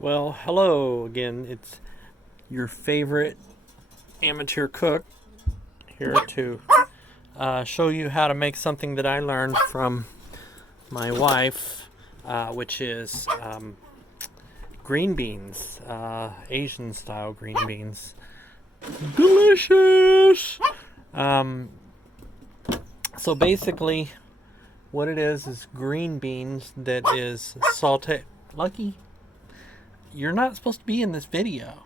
Well, hello again. It's your favorite amateur cook here to show you how to make something that I learned from my wife, which is green beans, Asian style green beans. Delicious! So basically, what it is green beans that is sauteed. Lucky, you're not supposed to be in this video.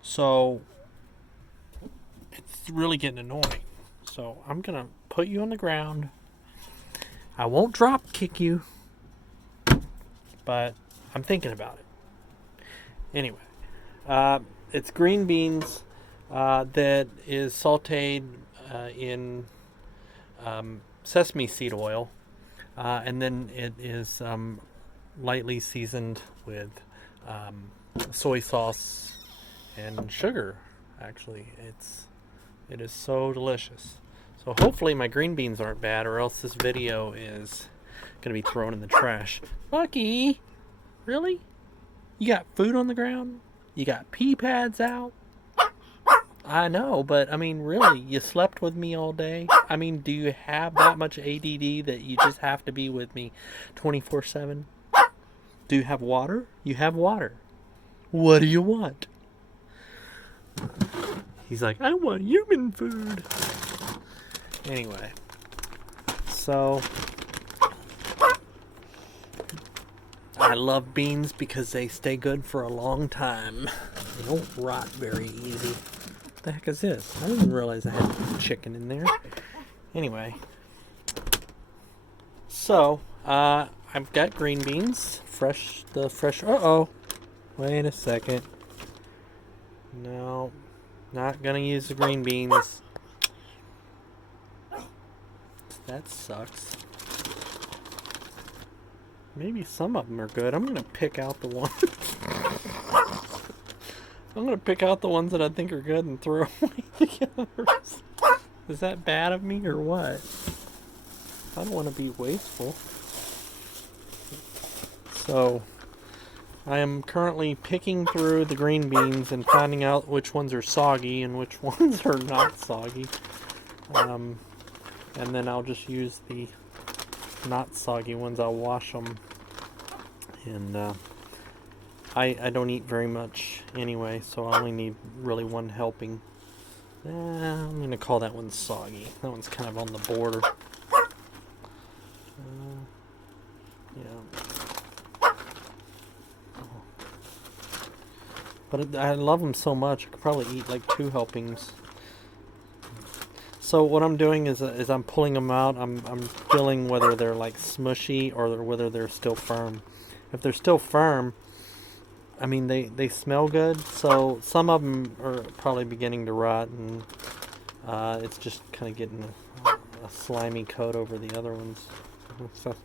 So it's really getting annoying. So I'm going to put you on the ground. I won't drop kick you, but I'm thinking about it. Anyway, it's green beans that is sauteed in sesame seed oil. And then it is lightly seasoned with soy sauce and sugar. Actually, it is so delicious. So hopefully my green beans aren't bad, or else this video is gonna be thrown in the trash. Lucky, really? You got food on the ground? You got pee pads out? I know, but I mean, really, you slept with me all day? I mean, do you have that much ADD that you just have to be with me 24/7? Do you have water? You have water. What do you want? He's like, I want human food. Anyway, so I love beans because they stay good for a long time. They don't rot very easy. What the heck is this? I didn't realize I had chicken in there. Anyway, so I've got green beans, fresh. Uh-oh. Wait a second. No, not gonna use the green beans. That sucks. Maybe some of them are good. I'm gonna pick out the ones. I'm gonna pick out the ones that I think are good and throw away the others. Is that bad of me or what? I don't want to be wasteful. So I am currently picking through the green beans and finding out which ones are soggy and which ones are not soggy. And then I'll just use the not soggy ones. I'll wash them. And I don't eat very much anyway, so I only need really one helping. I'm going to call that one soggy. That one's kind of on the border. Yeah. But I love them so much, I could probably eat like 2 helpings. So what I'm doing is I'm pulling them out. I'm feeling whether they're like smushy or whether they're still firm. If they're still firm, I mean they smell good. So some of them are probably beginning to rot, and it's just kind of getting a slimy coat over the other ones. So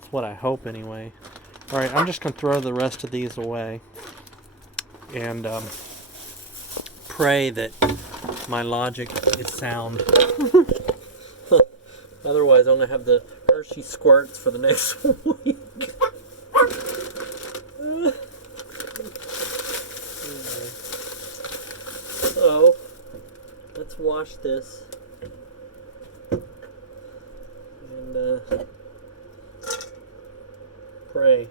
that's what I hope anyway. All right, I'm just gonna throw the rest of these away and pray that my logic is sound. Otherwise, I'm gonna have the Hershey squirts for the next week. So, let's wash this and pray.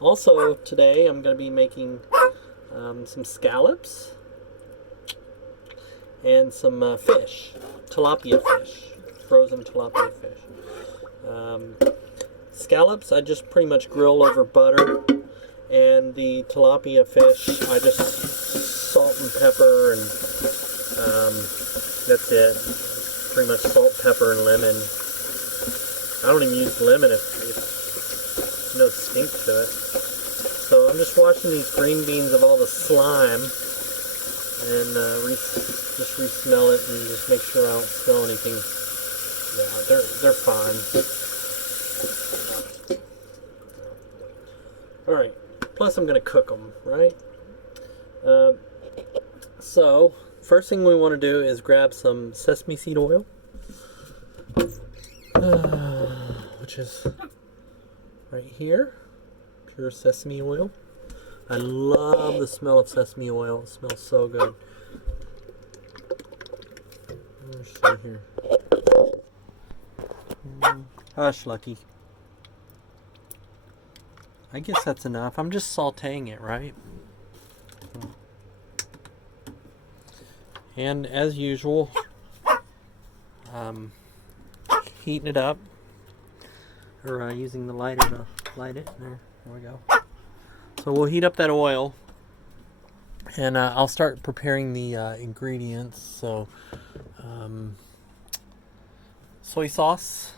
Also, today I'm gonna be making some scallops and some fish, tilapia fish, frozen tilapia fish. Scallops I just pretty much grill over butter, and the tilapia fish I just salt and pepper, and that's it. Pretty much salt, pepper, and lemon. I don't even use lemon if there's no stink to it. So I'm just washing these green beans of all the slime and just re-smell it and just make sure I don't smell anything. Yeah, they're fine. Alright, plus I'm going to cook them, right? So, first thing we want to do is grab some sesame seed oil, which is right here, pure sesame oil. I love the smell of sesame oil. It smells so good. Let's see here. Hush, Lucky. I guess that's enough. I'm just sauteing it, right? And as usual, heating it up, or using the lighter to light it. There we go. So we'll heat up that oil, and I'll start preparing the ingredients. So, soy sauce.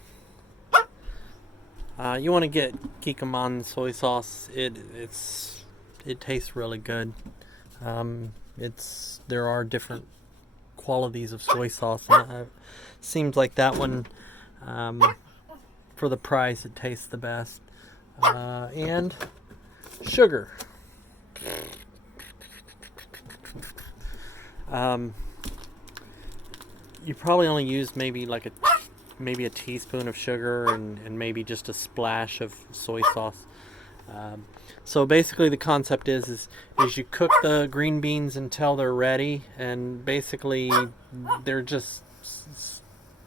You want to get Kikkoman soy sauce. It tastes really good. There are different qualities of soy sauce, and it seems like that one, for the price, it tastes the best. And sugar. You probably only use maybe a teaspoon of sugar and maybe just a splash of soy sauce. So basically the concept is you cook the green beans until they're ready, and basically they're just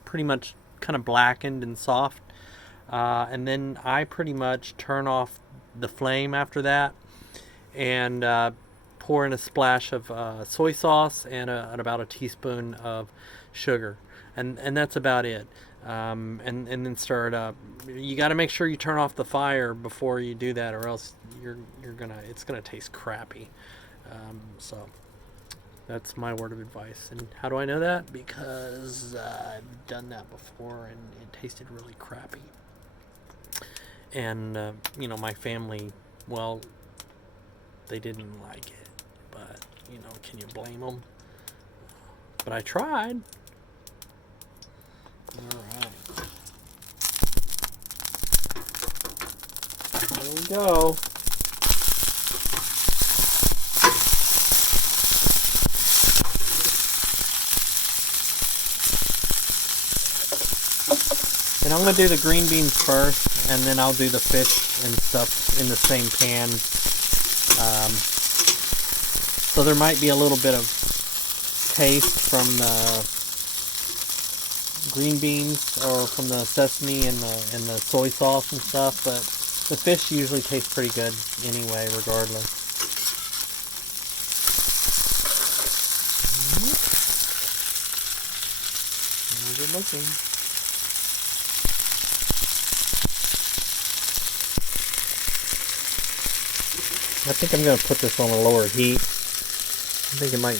pretty much kind of blackened and soft. And then I pretty much turn off the flame after that and pour in a splash of soy sauce and about a teaspoon of sugar. And that's about it. And then stir it up. You got to make sure you turn off the fire before you do that, or else it's gonna taste crappy. So that's my word of advice. And how do I know that? Because I've done that before and it tasted really crappy. And my family, well, they didn't like it, but can you blame them? But I tried. Alright. There we go. And I'm going to do the green beans first, and then I'll do the fish and stuff in the same pan. So there might be a little bit of taste from the green beans or from the sesame and the soy sauce and stuff, but the fish usually tastes pretty good anyway, regardless. Good looking. I think I'm going to put this on a lower heat. I think it might be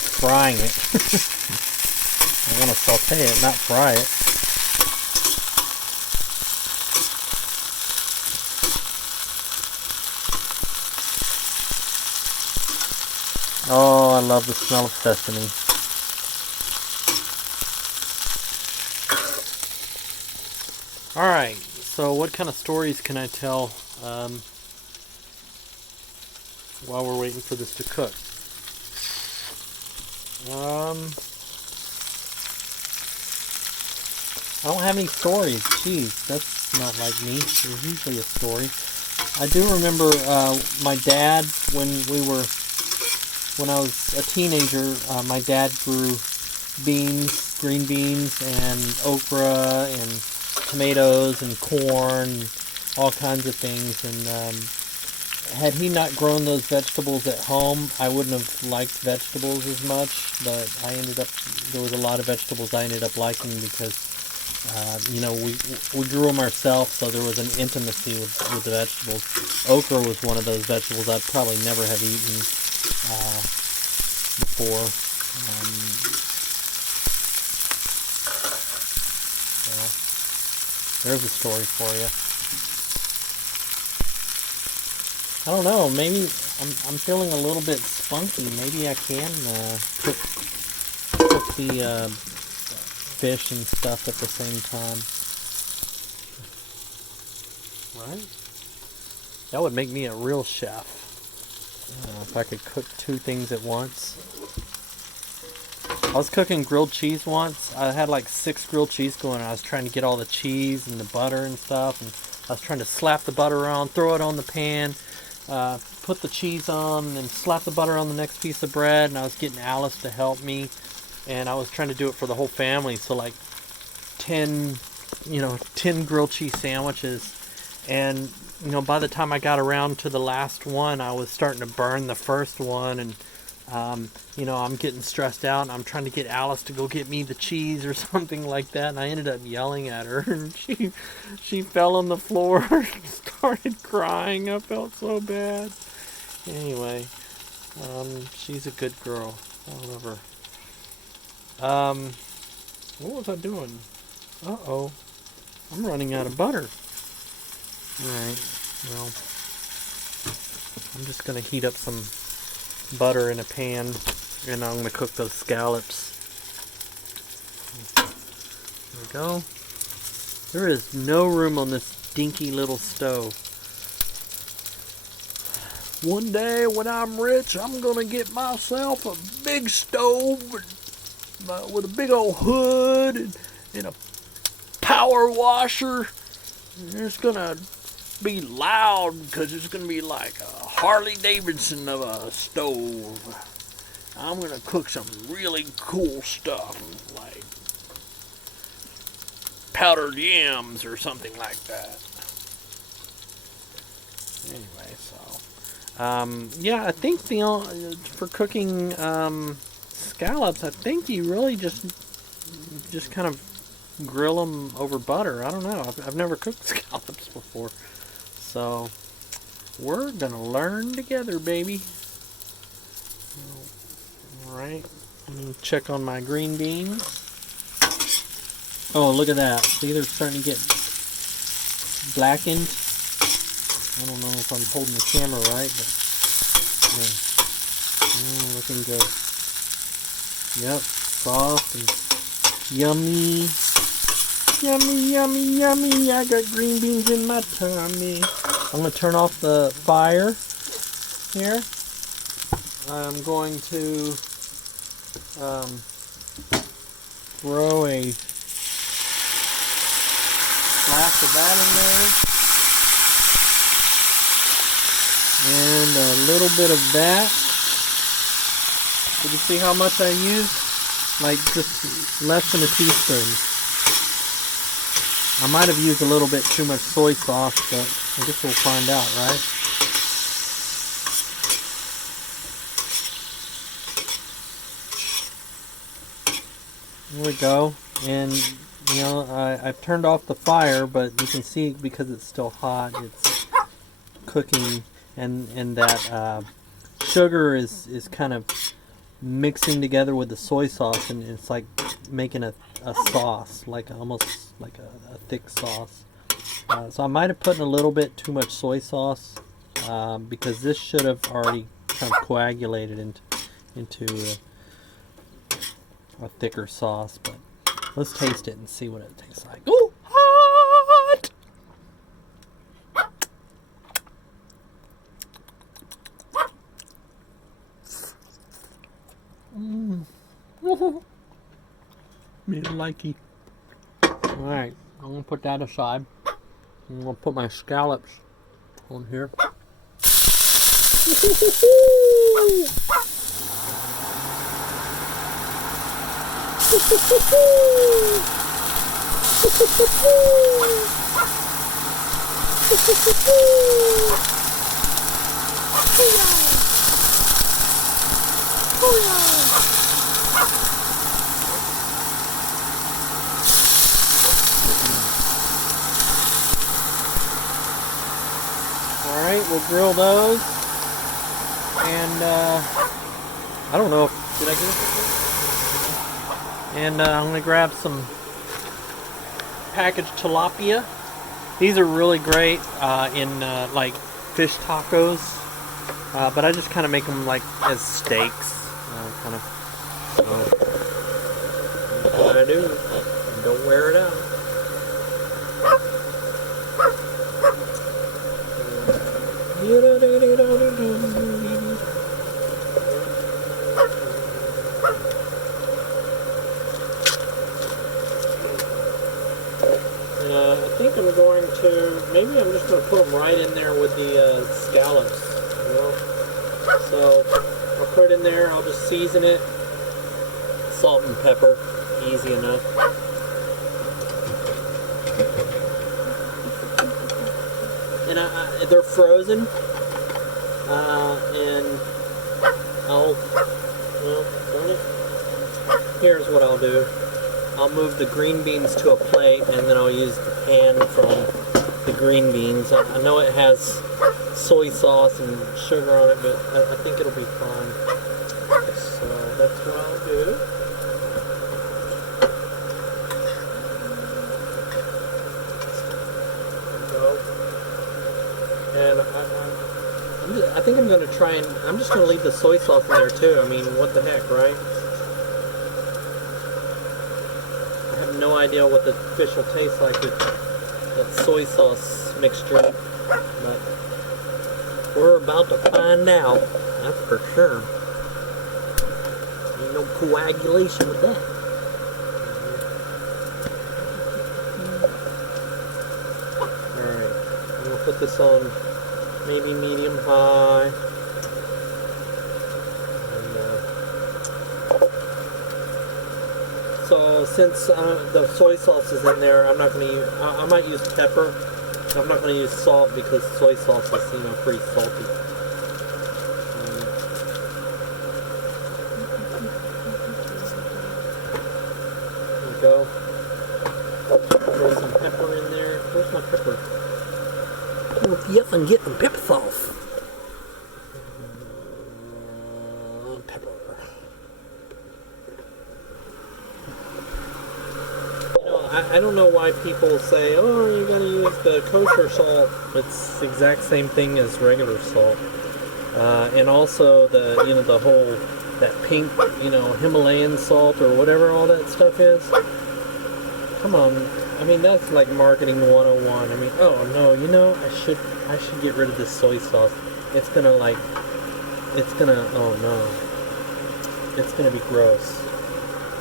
frying it. I want to saute it, not fry it. Oh, I love the smell of sesame. Alright, so what kind of stories can I tell while we're waiting for this to cook? I don't have any stories. Jeez, that's not like me. There's usually a story. I do remember my dad, when I was a teenager, my dad grew beans, green beans, and okra, and tomatoes, and corn, and all kinds of things. And had he not grown those vegetables at home, I wouldn't have liked vegetables as much. But there was a lot of vegetables I ended up liking because we grew them ourselves, so there was an intimacy with the vegetables. Okra was one of those vegetables I'd probably never have eaten before. So there's a story for you. I don't know, maybe I'm feeling a little bit spunky. Maybe I can cook the fish and stuff at the same time. Right? That would make me a real chef. If I could cook two things at once. I was cooking grilled cheese once. I had like 6 grilled cheese going. I was trying to get all the cheese and the butter and stuff, and I was trying to slap the butter on, throw it on the pan, put the cheese on, and slap the butter on the next piece of bread. And I was getting Alice to help me, and I was trying to do it for the whole family. So like 10 grilled cheese sandwiches. And by the time I got around to the last one, I was starting to burn the first one, and I'm getting stressed out, and I'm trying to get Alice to go get me the cheese or something like that, and I ended up yelling at her, and she fell on the floor and started crying. I felt so bad. Anyway, she's a good girl. I love her. What was I doing? Uh-oh. I'm running out of butter. Alright, well, I'm just going to heat up some butter in a pan, and I'm going to cook those scallops. There we go. There is no room on this dinky little stove. One day when I'm rich, I'm going to get myself a big stove with a big old hood and a power washer. It's going to be loud because it's going to be like a Harley Davidson of a stove. I'm going to cook some really cool stuff like powdered yams or something like that. Anyway, so yeah, I think for cooking scallops, I think you really just kind of grill them over butter. I don't know. I've never cooked scallops before. So, we're going to learn together, baby. Alright. Let me check on my green beans. Oh, look at that. See, they're starting to get blackened. I don't know if I'm holding the camera right, but yeah. Looking good. Yep, soft and yummy. Yummy, yummy, yummy. I got green beans in my tummy. I'm going to turn off the fire here. I'm going to throw a splash of that in there. And a little bit of that. Did you see how much I used? Like just less than a teaspoon. I might have used a little bit too much soy sauce, but I guess we'll find out, right? There we go. And, I've turned off the fire, but you can see because it's still hot, it's cooking, and that sugar is kind of mixing together with the soy sauce, and it's like making a sauce, almost like a thick sauce. So I might have put in a little bit too much soy sauce because this should have already kind of coagulated into a thicker sauce. But let's taste it and see what it tastes like. Ooh, hot! Me likey. Alright, I'm going to put that aside. I'm going to put my scallops on here. Alright, we'll grill those. And, I don't know if, did I get it? And, I'm going to grab some packaged tilapia. These are really great in, like, fish tacos. But I just kind of make them, like, as steaks. Kind of. So, that's what I do. And don't wear it out. I think I'm going to, maybe I'm right in there with the scallops, you know. So I'll put it in there. I'll just season it. Salt and pepper, easy enough. And they're frozen. And I'll, well, darn it. Here's what I'll do. I'll move the green beans to a plate, and then I'll use the pan from the green beans. I know it has soy sauce and sugar on it, but I think it'll be fine. So that's what I'll do. There we go. And I think I'm going to try and, I'm just going to leave the soy sauce in there too. I mean, what the heck, right? I have no idea what the fish will taste like with that soy sauce mixture, but we're about to find out, that's for sure. Ain't no coagulation with that. Alright, I'm going to put this on maybe medium high. And, so since the soy sauce is in there, I'm not going to use, I might use pepper. I'm not going to use salt because soy sauce is, you know, pretty salty. There we go. Throw some pepper in there. Where's my pepper? Yep, and get the pepper sauce. Pepper. You know, I don't know why people say, oh, you gotta use the kosher salt. It's the exact same thing as regular salt. And also the, you know, the whole, that pink, you know, Himalayan salt or whatever all that stuff is. Come on. I mean, that's like marketing 101. I mean, oh no, you know, I should get rid of this soy sauce. It's gonna like, it's gonna, oh no. It's gonna be gross.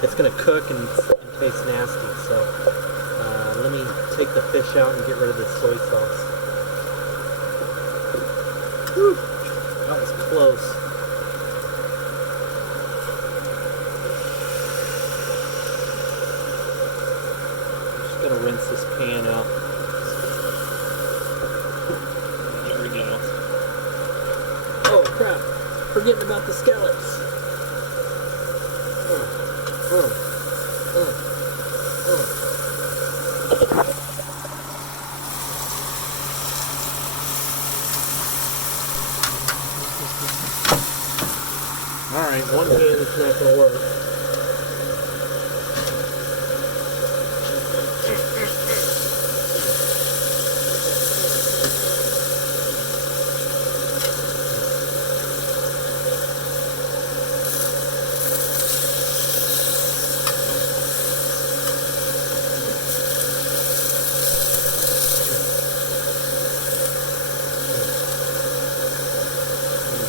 It's gonna cook and taste nasty, so let me take the fish out and get rid of this soy sauce. Whew, that was close. Gonna rinse this pan out. There we go. Oh crap! Forgetting about the scallops. All right, one hand is not gonna work.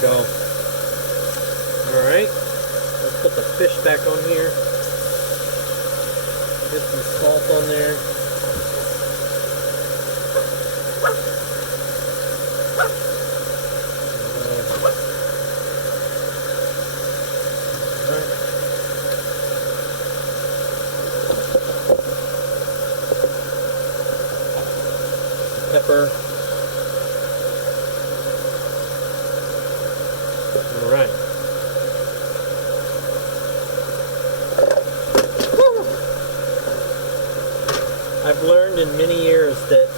Go. Alright, let's put the fish back on here. Get some salt on there. Pepper. Alright. I've learned in many years that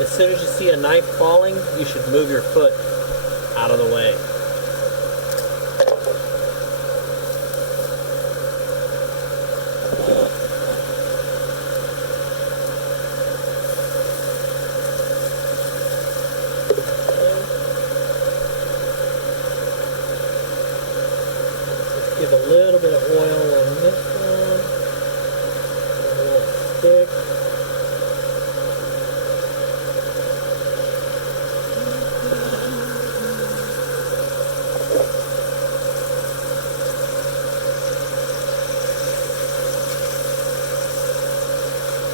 as soon as you see a knife falling, you should move your foot out of the way. Give a little bit of oil on this one. A little stick.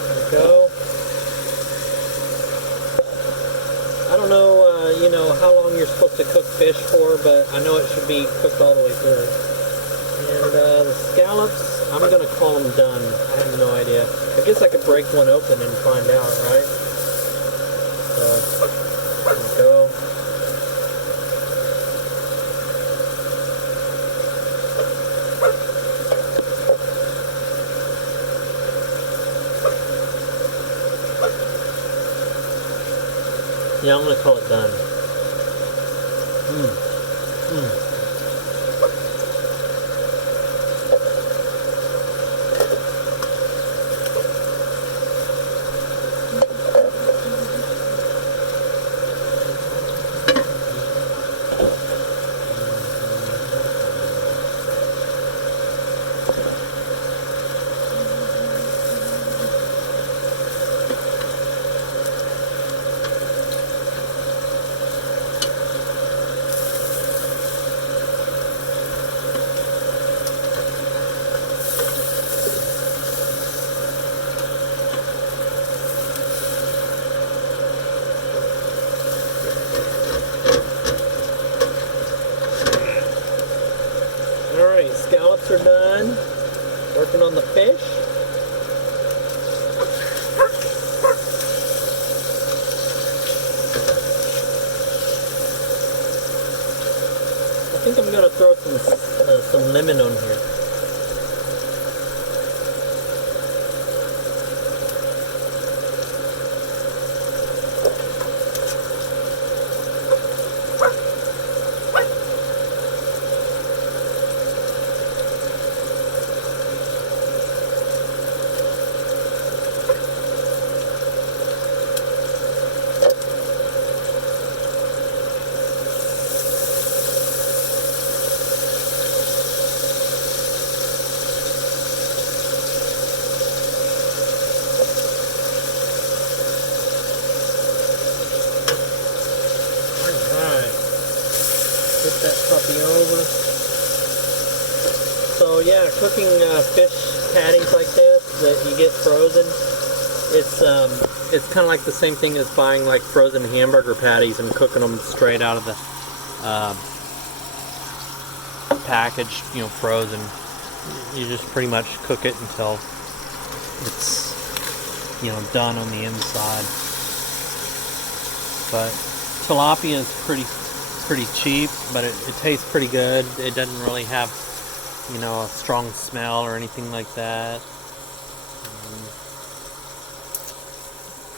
There we go. I don't you know, how long you're supposed to cook fish for, but I know it should be cooked all the way through. And the scallops, I'm going to call them done. I have no idea. I guess I could break one open and find out, right? So, there we go. Yeah, I'm going to call it done. Alright, scallops are done. Working on the fish. I think I'm going to throw some lemon on here. Flip that puppy over. So yeah, cooking fish patties like this that you get frozen, it's kind of like the same thing as buying like frozen hamburger patties and cooking them straight out of the package, you know, frozen. You just pretty much cook it until it's, you know, done on the inside. But tilapia is pretty cheap, but it tastes pretty good. It doesn't really have, you know, a strong smell or anything like that.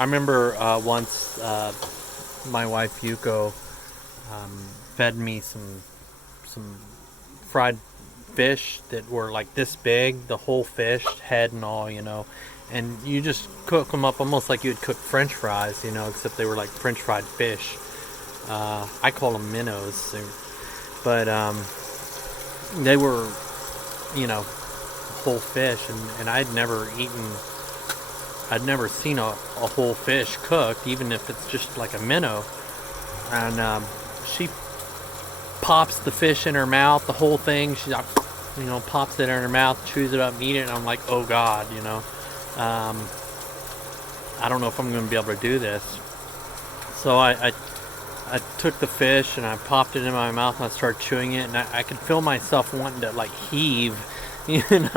I remember once my wife Yuko fed me some fried fish that were like this big, the whole fish, head and all, you know, and you just cook them up almost like you'd cook French fries, you know, except they were like French fried fish. I call them minnows, but they were, you know, whole fish, and I'd never seen a whole fish cooked, even if it's just like a minnow. And she pops the fish in her mouth, the whole thing. She, you know, pops it in her mouth, chews it up, and eat it. And I'm like, oh God, you know, I don't know if I'm going to be able to do this. So I took the fish and I popped it in my mouth and I started chewing it, and I could feel myself wanting to like heave, you know.